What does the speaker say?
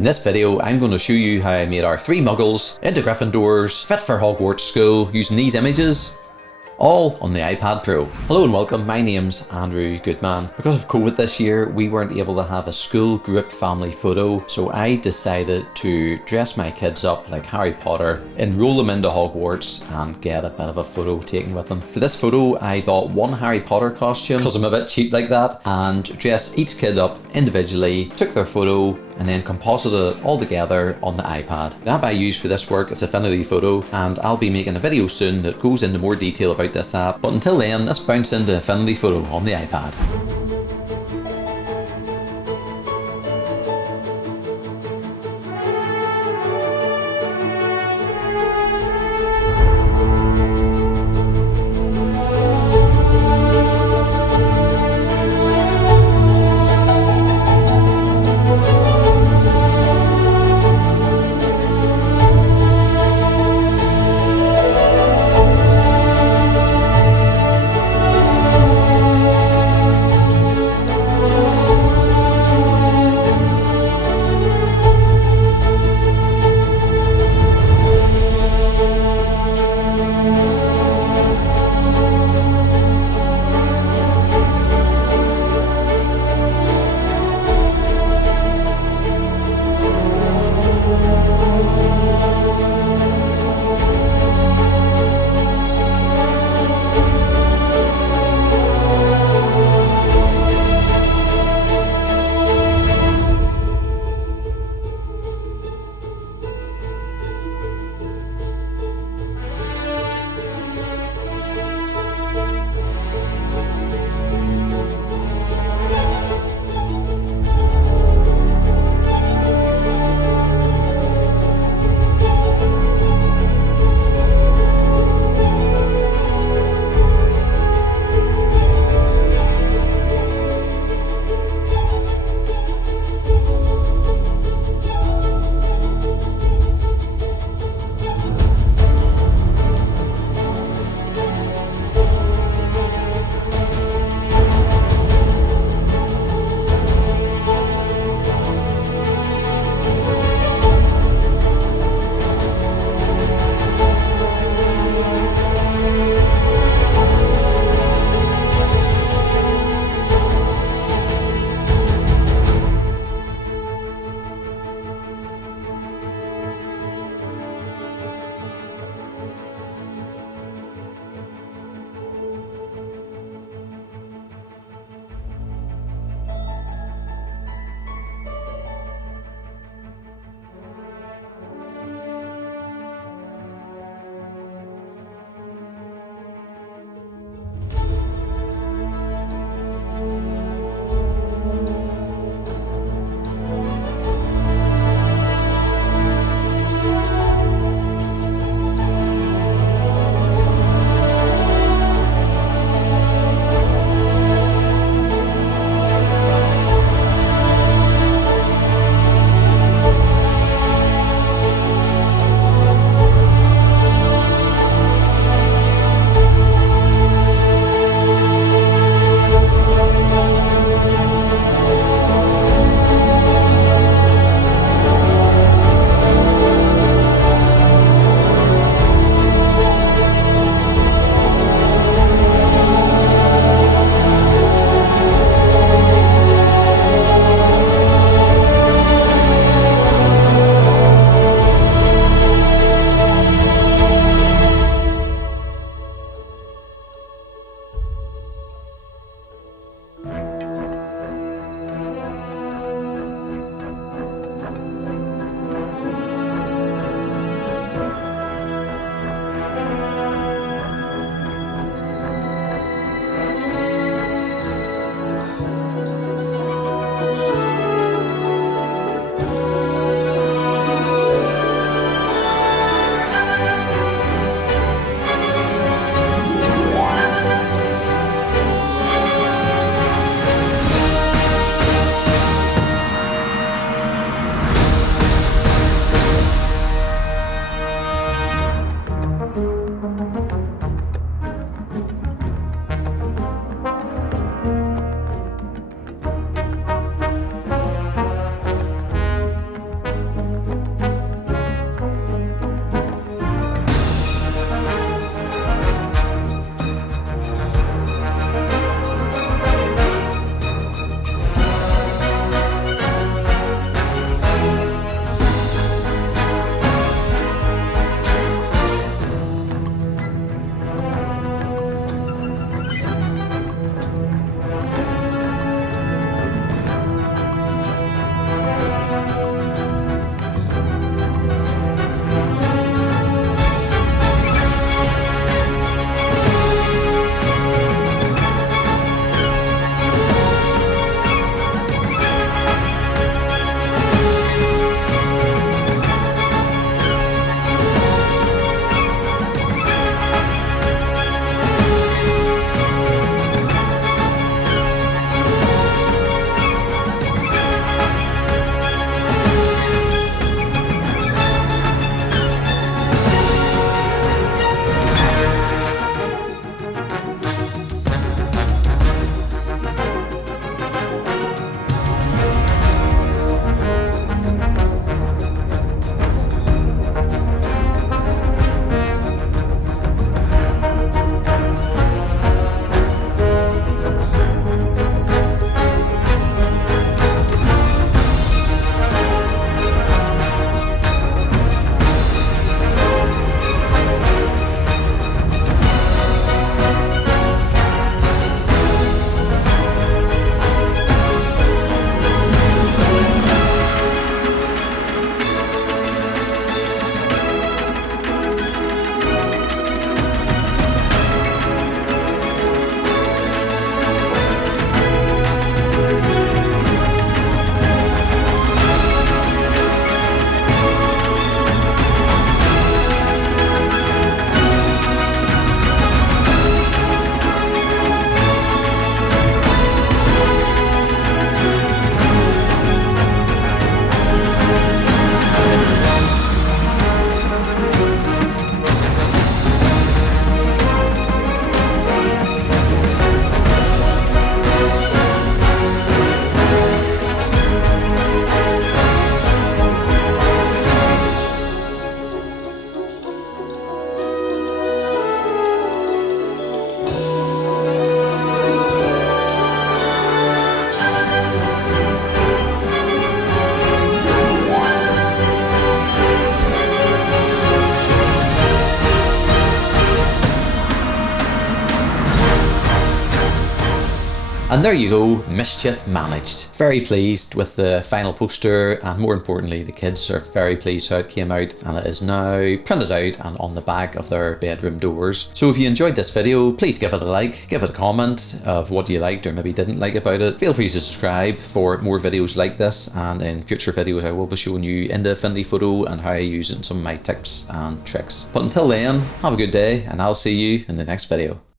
In this video, I'm going to show you how I made our 3 muggles into Gryffindors fit for Hogwarts School using these images, all on the iPad Pro. Hello and welcome, my name's Andrew Goodman. Because of COVID this year, we weren't able to have a school group family photo, so I decided to dress my kids up like Harry Potter, enroll them into Hogwarts and get a bit of a photo taken with them. For this photo, I bought one Harry Potter costume, because I'm a bit cheap like that, and dressed each kid up individually, took their photo, and then composited it all together on the iPad. The app I use for this work is Affinity Photo, and I'll be making a video soon that goes into more detail about this app, but until then, let's bounce into Affinity Photo on the iPad. And there you go, mischief managed. Very pleased with the final poster, and more importantly, the kids are very pleased how it came out, and it is now printed out and on the back of their bedroom doors. So if you enjoyed this video, please give it a like, give it a comment of what you liked or maybe didn't like about it. Feel free to subscribe for more videos like this, and in future videos I will be showing you into Affinity Photo and how I use it in some of my tips and tricks. But until then, have a good day, and I'll see you in the next video.